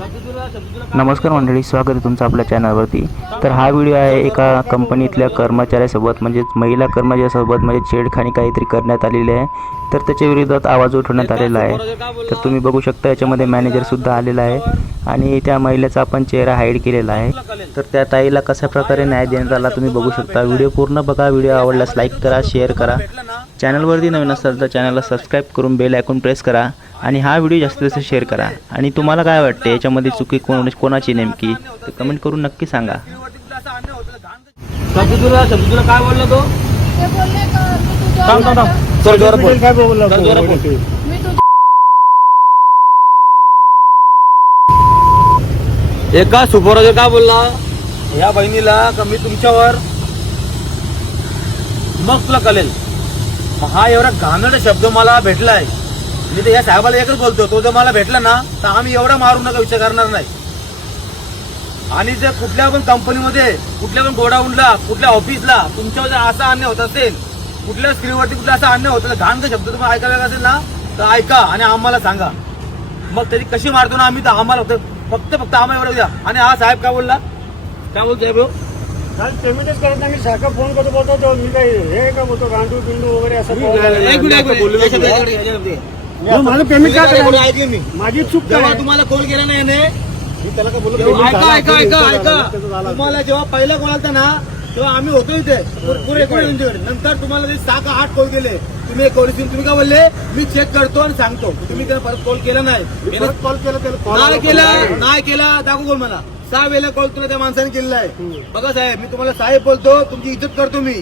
नमस्कार मंडळी, स्वागत आहे तुमचं आपल्या चॅनलवरती. तर हा व्हिडिओ आहे एका कंपनीतल्या कर्मचाऱ्यासोबत म्हणजेच महिला कर्मचाऱ्यासोबत म्हणजे छेडखानी काहीतरी करण्यात आलेली आहे. तर त्याच्या विरोधात आवाज उठवण्यात आलेला आहे. तर तुम्ही बघू शकता याच्यामध्ये मॅनेजरसुद्धा आलेला आहे आणि त्या महिलेचा आपण चेहरा हाईड केलेला आहे. तर त्या ताईला कशा प्रकारे न्याय देण्यात आला तुम्ही बघू शकता. व्हिडिओ पूर्ण बघा. व्हिडिओ आवडल्यास लाईक करा, शेअर करा. चॅनलवरती नवीन असाल तर चॅनलला सबस्क्राईब करून बेल आयकॉन प्रेस करा आणि हा व्हिडिओ जास्तीत जास्त शेअर करा. आणि तुम्हाला काय वाटते याच्यामध्ये चुकी कोणाची नेमकी ते कमेंट करून नक्की सांगा. तुला काय बोलला तो? काय बोलला? एका सुपरवायझर काय बोलला या बहिणीला का मी तुमच्यावर मग तुला कळेल. हा एवढा घाणेरडा शब्द मला भेटलाय. मी तर या साहेबाला एकच बोलतो, तो जर मला भेटला ना तर आम्ही एवढा मारू नका विचार करणार नाही. आणि जर कुठल्या पण कंपनीमध्ये, कुठल्या पण गोडाऊनला, कुठल्या ऑफिसला तुमच्यावर जर असा अन्याय होत असेल, कुठल्या स्त्रीवरती कुठला असा अन्याय होत असेल, घाणचा शब्द तुम्हाला ऐकायला असेल ना तर ऐका आणि आम्हाला सांगा. मग त्याची कशी मारतो ना आम्ही, तर आम्हाला फक्त आम्हाला एवढं द्या. आणि हा साहेब काय बोलला, काय बोलतो साहेब? काल पेमेंटच करत नाही. मी सारखं फोन करतो, बोलतो मी काही हे का बोलतो गांडू बिंडू वगैरे असं. माझं पेमेंट काय ऐकलं मी, माझी चूक जेव्हा काय? तुम्हाला कॉल केला नाही याने, त्याला काय बोललो? ऐका तुम्हाला जेव्हा पहिला कॉल आलता ना तेव्हा आम्ही होतो इथे पुरे तुमच्याकडे. नंतर तुम्हाला ते 6 का 8 कॉल केले. तुम्ही एक कॉल तुम्ही काय बोलले, मी चेक करतो आणि सांगतो. तुम्ही त्याला परत कॉल केला नाही. कॉल केला नाही केला दाखवू बोल मला. 6 वेळेला कॉल तुला त्या माणसाने केलेला आहे. बघा साहेब, मी तुम्हाला साहेब बोलतो, तुमची इज्जत करतो मी.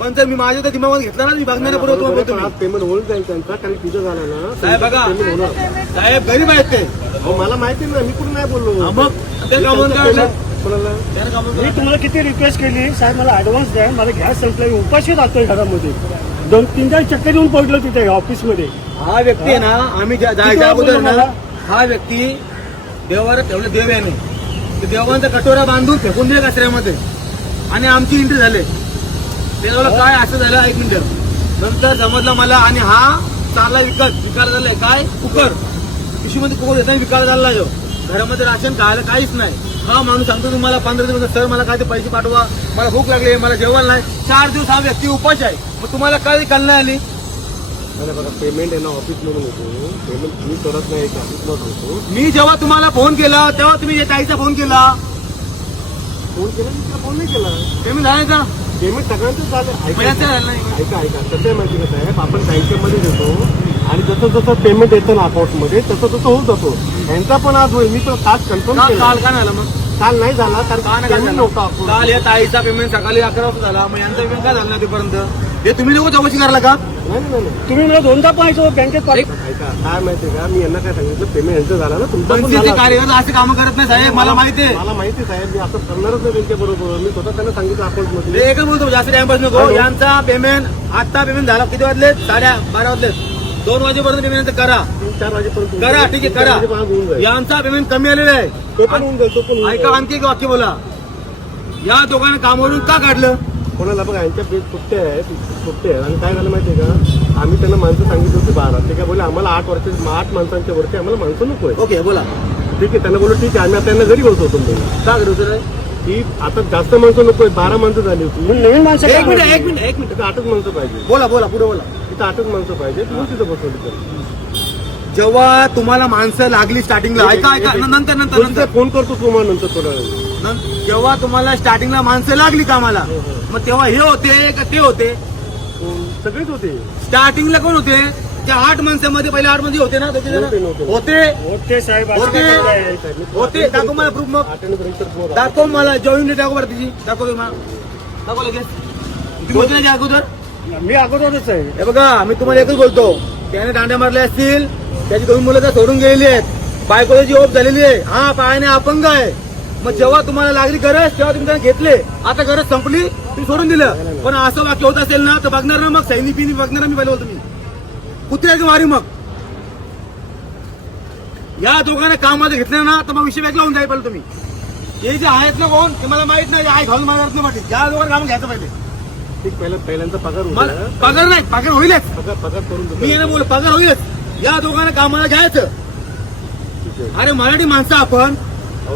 पण जर मी माझ्या तर दिमागात घेतला ना, मी बघणार बरोबर पेमेंट होऊन जाईल त्यांचा, कारण तुझं झालं ना साहेब. बघा साहेब गरीब आहेत ते, मला माहिती ना, मी कुठं नाही बोललो. मग ते कामून काय मी तुम्हाला किती रिक्वेस्ट केली, साहेब मला ऍडव्हान्स द्या, मला गॅस संपला, मी उपाशी राहतोय घरामध्ये. 2-3 चक्कर येऊन पडलो तिथे ऑफिसमध्ये. हा व्यक्ती आहे ना, आम्ही जायच्या अगोदर ना, हा व्यक्ती देवावर ठेवलं देव याने, ते देवांचा कटोरा बांधून फेकून दिले कचऱ्यामध्ये आणि आमची एंट्री झाले. त्याला काय असं झालं, 1 मिनिट नंतर समजलं मला. आणि हा चालला विकायला झालाय काय, कुकर पिशवीमध्ये कुकर देताना विकायला झाला. जो घरामध्ये राशन खायला काहीच नाही. हा माणूस सांगतो तुम्हाला 15 दिवस, सर मला काय ते पैसे पाठवा, मला भूक लागली, मला जेवण नाही. 4 दिवस हा व्यक्ती उपास आहे. मग तुम्हाला काय कल नाही आली? बघा पेमेंट आहे ना ऑफिस मधून होतो, पेमेंट मी करत नाही, ऑफिस मध्ये होतो. मी जेव्हा तुम्हाला फोन केला तेव्हा तुम्ही ताईचा फोन केला. फोन केला मी, फोन नाही केला. पेमेंट झालं का? पेमेंट सगळ्यांचं झालं. नाही. ऐका कसं आहे माहिती का साहेब, आपण बँकेमध्ये देतो आणि जसं पेमेंट येतं ना अकाउंटमध्ये तसं होत जातो. यांचा पण आज होईल. मी तो तास कन्फर्म केला. काल का नाही मग? काल नाही झाला, कारण पेमेंट नव्हता. काल या ताईचा पेमेंट सकाळी 11 वाजता झाला. मग यांचा पेमेंट काय झालं नाही तोपर्यंत? हे तुम्ही लोक चौकशी करायला का? नाही तुम्ही मला 2दा पाहायचो बँकेत. ऐका काय माहिती का, मी यांना काय सांगितलं, पेमेंट यांचं झालं ना, तुमचं कार्यकर्ता असे कामं करत नाही साहेब, मला माहिती आहे. मला माहिती साहेब, मी असं करणारच नाही त्यांच्या बरोबर. मी स्वतः त्यांना सांगितलं अकाउंट मध्ये. एकच बोलतो, जास्त टाइमपास नको. यांचा पेमेंट आता पेमेंट झाला, किती वाजले? 12:30 वाजले. 2 वाजेपर्यंत पेमेंट करा. 4 वाजेपर्यंत करा, ठीक आहे करा. यांचा पेमेंट कमी आलेला आहे. तो पण होऊन जाईल, तो पण. ऐका आणखी एक वाक्य बोला. या दोघांना कामावरून का काढलं? कोणाला बघा, यांच्या सुट्टे आहेत आणि काय झालं माहितीये का, आम्ही त्यांना माणसं सांगितली होती 12. ते काय बोले आम्हाला 8 माणसांच्या वरती आम्हाला माणसं नको आहे. ओके बोला. ठीक आहे, त्यांना बोललो ठीक आहे, आम्ही आता त्यांना घरी बोलतो तुम्ही का करतो की आता जास्त माणसं नको आहे, 12 माणसं झाली होती. नवीन माणसं एक मिनिट 8च माणसं पाहिजे. बोला पुढे बोला. तिथं 8च माणसं पाहिजे, तुम्ही तिथं बसवली. जेव्हा तुम्हाला माणसं लागली स्टार्टिंगला, ऐका नंतर फोन करतो तुम्हाला नंतर थोडा वेळ. जेव्हा तुम्हाला स्टार्टिंगला माणसं लागली कामाला, मग तेव्हा हे होते का ते होते? सगळेच होते. स्टार्टिंगला कोण होते? त्या 8 माणसांमध्ये पहिले 8 मध्ये होते ना? होते साहेब, होते. दाखव मला प्रूफ. मग दाखव मला जॉईन दाखव बरं तिची. दाखव लगेच. तुम्ही होते ना अगोदर? मी अगोदरच आहे. हे बघा, मी तुम्हाला एकच बोलतो, त्याने दांड्या मारल्या असतील, त्याची 2 मुलं तर सोडून गेलेली आहेत, बायकोची ऑफ झालेली आहे, हा पायाने अपंग आहे. मग जेव्हा तुम्हाला लागली गरज तेव्हा तुम्ही त्यांना घेतले, आता गरज संपली तुम्ही सोडून दिलं. पण असं वाक्य होत असेल ना तर बघणार ना, मग सैनिक बघणार ना. मी पहिले बोलतो, मी कुत्र्याची मारी. मग या दोघांना कामामध्ये घेतलं ना तर मग विषय वेगळा होऊन जाईल. पहिले तुम्ही हे जे आहेत ना कोण ते मला माहित नाही, आहे घालून मारत नाही वाटेल. या दोघांना कामं घ्यायचं पहिले. पहिल्यांचा पगार पगार नाही, पगार होईलच. पगार करून मी बोल पगार होईलच. या दोघांना कामाला घ्यायचं. चुकीचं आहे. अरे मराठी माणसं आपण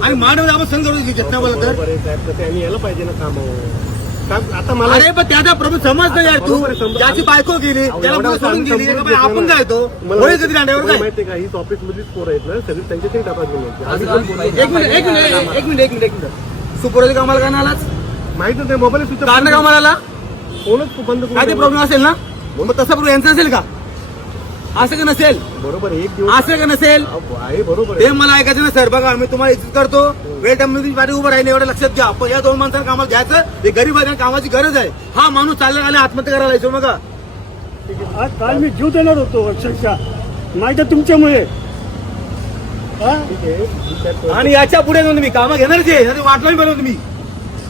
आणि मराठीमध्ये आपण सण करू घेत नाही बोलत तर. बरोबर आहे साहेब, तर त्यांनी यायला पाहिजे ना कामावर. काम आता मला अरे पण त्याचा प्रभू समज नाही यार तू बरोबर आहे, समजा. ज्याची बायको गेली त्याला एवढं मुलं सोडून आम्ही गेली समजून का बाई, आपण घेतलं काय तो मला होळी कधी दांड्यावर मला काय माहितीये का, हीच ऑफिस मधलीच पोरं आहेत ना, सगळी त्यांच्यातही तपासणी होती. आम्ही एक पण मिनिट एक मिनिट एक मिनिट एक मिनिट सुपुराजी कामाला का नाही आलाच माहितच नाही, मोबाईल स्विच कारण कामाला आला फोनच बंद करून काय ते ठेवला. प्रॉब्लेम असेल ना मग तसा प्रॉब्लेम यांचा असेल का असं का नसेल बरोबर आहे, एक दिवस असं का नसेल आहे, बरोबर ते आहे. मला ऐकायचं ना सर बघा मी तुम्हाला इज्जत करतो वेळ टाइम मध्ये पाठी उभं राहिले एवढं लक्षात घ्या पण या 2 माणसांना कामाला घ्यायचं हे गरीब आहे कामाची गरज आहे हा माणूस चालला आला आत्महत्या करायला यायचो बघा आज काल मी जीव देणार होतो अक्षरशः माहिती आहे तुमच्यामुळे हा? ठीक आहे, विचार कर. आणि याच्या पुढे जाऊन तुम्ही कामं घेणारच आहे नाही वाटलं बनव तुम्ही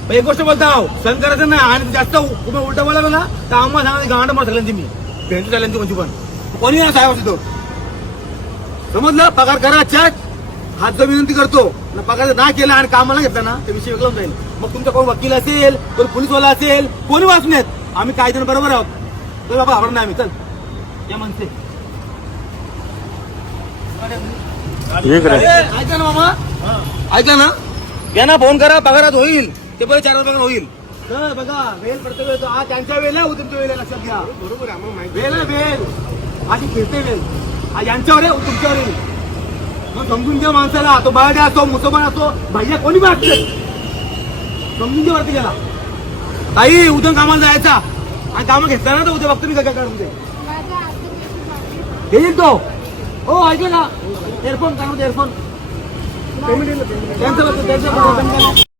पण एक गोष्ट बोलता आहो सण करायचं नाही आणि जास्त तुम्ही उलट बोला ना तर आम्हाला सांगा गांड मार सगळ्यांची मी भेंडी झाल्यांची कोणची पण कोणी ना साहेब असतो समजलं पगार करा चॅक हात जर विनंती करतो ना पगार ना केला आणि कामाला घेतला ना ते विषय वेगळा होऊन जाईल मग तुमचा कोण वकील असेल कोण पोलीसवाला असेल कोणी वाचून येत आम्ही काही जण बरोबर आहोत तर बाबा आवडत नाही आम्ही चल या म्हणते ऐका ना मामा ऐका ना यांना फोन करा पगारात होईल ते बरं 4 पगार होईल तर बघा वेळ प्रत्येक वेळ आज त्यांच्या वेळेला तुमच्या वेळेला लक्षात घ्या बरोबर आहे, आम्हाला माहिती वेळ आहे वेळ अशी फिरते वेळ आज यांच्यावर आहे तुमच्यावर येईल मग समजून घ्या माणसाला तो बर्डे असो मुसलमान असो भैया कोणी पण असते समजून घ्या वरती गेला ताई उद्या कामाला जायचा आणि कामं घेतला ना तर उद्या बघतो मी काय काढून ते घेईल तो हो ऐका ना एअरफोन काय म्हणतो एअरफोन त्यांचं